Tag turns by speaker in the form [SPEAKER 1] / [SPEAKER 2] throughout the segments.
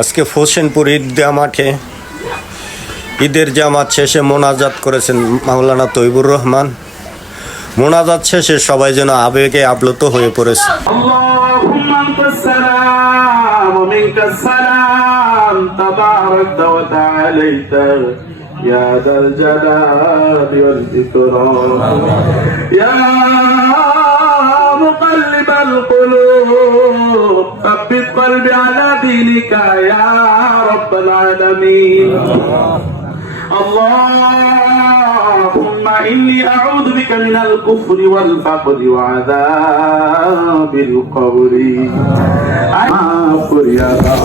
[SPEAKER 1] আজকে হোসেনপুর ঈদগাহ মাঠে ঈদের জামাত শেষে মোনাজাত করেছেন মাওলানা তৈবুর রহমান মোনাজাত শেষে সবাই যেন আবেগে আপ্লুত হয়ে পড়েছে
[SPEAKER 2] اللهم انت السلام ومنك السلام تبارك وتعاليت يا ذا الجلال والاكرام يا دينك يا رب العالمين اللهم إني أعوذ بك من الكفر والفقر وعذاب القبر মাফ করিয়া দাও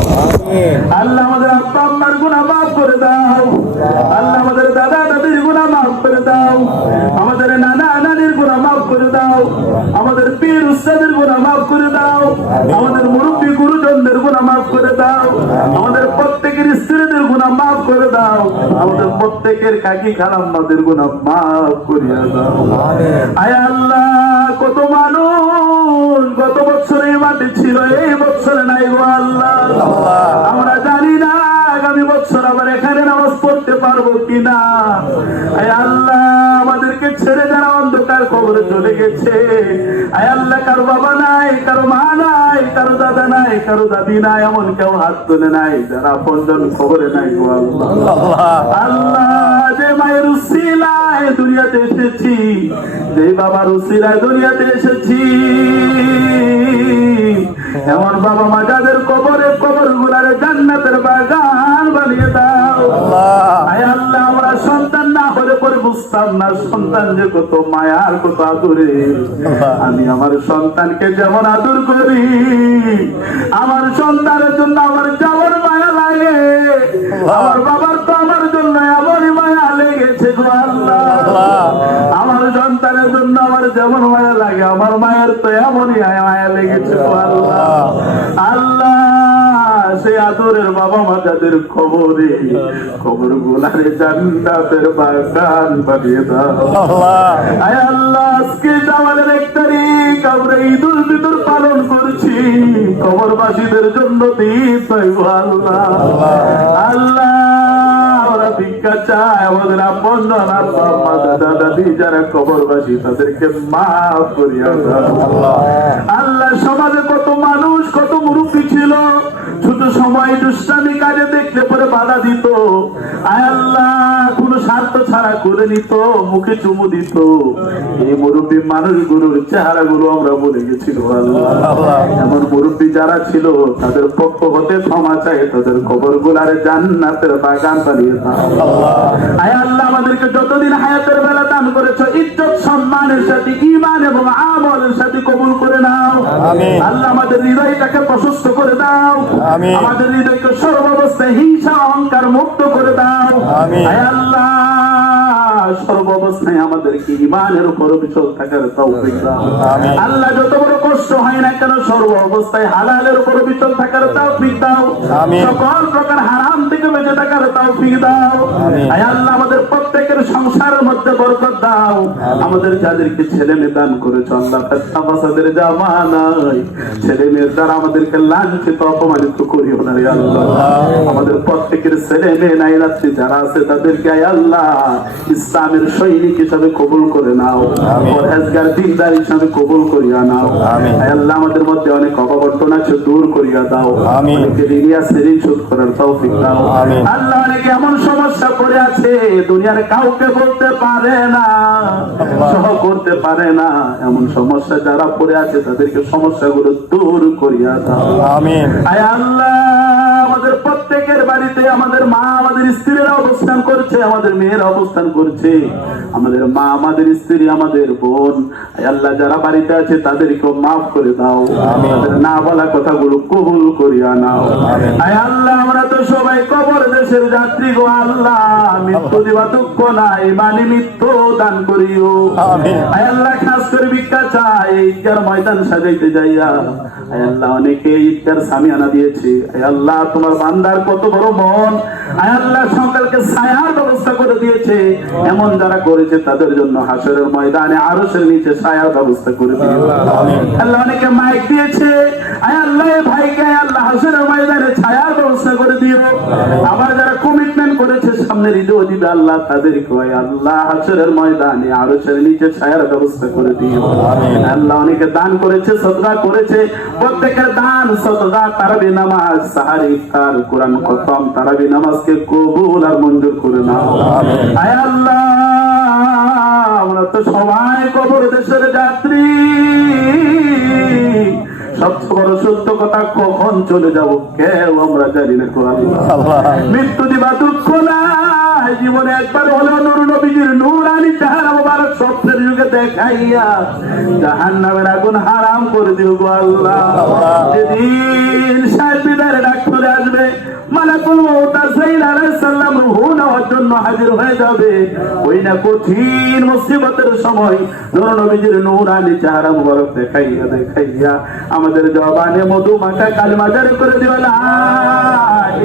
[SPEAKER 2] আল্লাহ আমাদের আব্বা আম্মার গুনাহ মাফ করে দাও আল্লাহ আমাদের দাদা দাদির গুনাহ মাফ করে দাও আমাদের নানা নানির গুনাহ মাফ করে দাও আমাদের পীর উস্তাদের গুনাহ মাফ করে দাও করে দাও। আমাদের প্রত্যেকের স্ত্রীদের গুনাহ মাফ করে দাও। আমাদের প্রত্যেকের কাকি খালাম্মাদের গুনাহ মাফ করিয়া দাও। আয় আল্লাহ কত মানুষ গত বছর এই মাঠে ছিল এই বছরে নাই গো আল্লাহ। আমরা জানি না আগামী বছর আবার এখানে নামাজ পড়তে পারব কিনা। আয় আল্লাহ আমাদেরকে ছেড়ে যারা খবরে চলে গেছে। আয় আল্লাহ, কারও বাবা নাই, কারও মা নাই, কারও দাদা নাই, কারও দাদি নাই, এমন কেউ হাত তুলে নাই, যারা আপনজন খবরে নাই আল্লাহ, যে মায়ের উসিলায় দুনিয়াতে এসেছি, যে বাবার উসিলায় দুনিয়াতে এসেছি, এমন বাবা মা যাদের কবরে কবর মায়ার কত আদরে আমি আমার সন্তানকে যেমন আদর করি, আমার সন্তানের জন্য আমার যেমন মায়া লাগে, আমার বাবার তো আমার জন্য এমনই মায়া লেগেছে আমার সন্তানের জন্য আমার যেমন মায়া লাগে, আমার মায়ের তো এমনই মায়া লেগেছে আল্লাহ। আল্লাহ। সে আদরের বাবা মা যাদের খবরে খবর গোলারে জান্নাতের বাগান বানিয়ে দাও। আয় আল্লাহ আজকে আমাদের এক তারিখ আমরা ঈদুল ফিতর পালন করছি। কবরবাসীদের জন্য দিন আল্লাহ। আল্লাহ। ভিক্ষা চাই আমাদের আপন আব্বা আম্মা দাদা দাদি যারা কবরবাসী তাদেরকে মাফ করিয়া আল্লাহ সমাজে কত মানুষ করে নিত মুখে চুমু দিত। এই মুরব্বী মানুষগুলোর চেহারা গুলো আমরা বলে আল্লাহ। এমন মুরব্বী যারা ছিল তাদের পক্ষ হতে ক্ষমা চাই তাদের খবর গুলারে জান্নাতের বাগান বানিয়ে আয় আল্লাহ আমাদেরকে যতদিন হায়াতের বেলা দান করেছ ইজ্জত সম্মানের সাথে ইমান এবং আমলের সাথে কবুল করে নাও। আল্লাহ আমাদের হৃদয়টাকে প্রশস্ত করে দাও। আমাদের হৃদয়কে সর্বাবস্থায় হিংসা অহংকার মুক্ত সর্বাবস্থায় আমাদেরকে ইমানের উপর অবিচল থাকার তৌফিক দাও। আল্লাহ যত বড় কষ্ট হয় না কেন সর্ব অবস্থায় হালালের উপর অবিচল থাকার তৌফিক দাও। সকল প্রকার হারাম বেঁচে থাকার তৌফিক দাও। আয় আল্লাহ আমাদের প্রত্যেকের সংসারের মধ্যে বরকত দাও। আমাদের যাদেরকে ছেলে মেয়ে দান করেছ আল্লাহ। ফাসাদের জামানায়। ছেলে মেয়ের দ্বারা আমাদেরকে লাঞ্ছিত অপমানিত করিও না আল্লাহ। আমাদের প্রত্যেকের ছেলে মেয়ে নাই রাত্রি যারা আছে তাদেরকে আয় আল্লাহ ইসলামের সৈনিক হিসাবে কবুল করে নাও। পরহেজগার দিনদার হিসাবে কবুল করিয়া নাও। আয় আল্লাহ আমাদের মধ্যে অনেক অববর্তন আছে দূর করিয়া দাও।
[SPEAKER 1] আমিন।
[SPEAKER 2] অনেকে শরীর শোধ করার তৌফিক দাও।
[SPEAKER 1] আমিন।
[SPEAKER 2] আল্লাহ অনেকে এমন সমস্যা করে আছে দুনিয়ার কাউকে বলতে পারে না সহ করতে পারে না। এমন সমস্যা যারা পড়ে আছে তাদেরকে সমস্যাগুলো দূর করিয়া দাও।
[SPEAKER 1] আমিন।
[SPEAKER 2] আয় আল্লাহ। বাড়িতে আমাদের মা আমাদের স্ত্রীরা অবস্থান করছে আমাদের মেয়েরা অবস্থান করছে। আমাদের মা আমাদের স্ত্রী আমাদের বোন আল্লাহ যারা বাড়িতে আছে তাদেরকেও মাফ করে দাও। তাদের না বলা কথাগুলো কবুল করিয়া নাও। আয় আল্লাহ আমরা তো সবাই কবর দেশের যাত্রী গো আল্লাহ। মৃত্যু দিবা দুঃখ নাই মানে মৃত্যু দান করিও। আল্লাহ খাস করে ভিক্ষা চাই। ঈদগার ময়দান সাজাইতে যাইয়া আয় আল্লাহ অনেকে ঈদগার সামিয়ানা দিয়েছে। আয় আল্লাহ তোমার বান্দার কত বড় মন। আয় আল্লাহ সকালকে ছায়ার ব্যবস্থা করে দিয়েছে। এমন যারা করেছে তাদের জন্য হাসরের ময়দানে আরও আরশের নিচে ছায়ার ব্যবস্থা করে দিও আল্লাহ অনেকে মাইক দিয়েছে। আয় আল্লাহ ভাইকে আল্লাহ হাসরের ময়দানে ছায়ার ব্যবস্থা করে আমার যারা কমিটমেন্ট করেছে সামনে হৃদয় দিবে আল্লাহ তাদের কয় আল্লাহ হাসরের ময়দানে আরও ছেড়ে নিচে ছায়ার ব্যবস্থা করে দিও আল্লাহ অনেকে দান করেছে সদগা করেছে। প্রত্যেকের দান সদগা তারাবি নামাজ। সাহারি ইফতার কোরআন খতম তারাবি নামাজকে কবুল আর মঞ্জুর করে নাও। আয় আল্লাহ আমরা তো সবাই কবর দেশের যাত্রী। সবচেয়ে বড় সত্য কথা কখন চলে যাব কেউ আমরা জানি না। মৃত্যু দিবা দুঃখ নাই জীবনে একবার নবীজির চেহারা স্বপ্নের যুগে দেখাইয়া। জাহান নামের আগুন হারাম করে গো আল্লাহ। যেদিন সাহেব চলে আসবে, মালাকুল নেওয়ার জন্য হাজির হয়ে যাবে। ওই না কঠিন মুসিবতের সময় নবীজির চেহারা দেখাইয়া দেখাইয়া আমাদের জবানে মধু মাখা কালিমা জারি করে দিও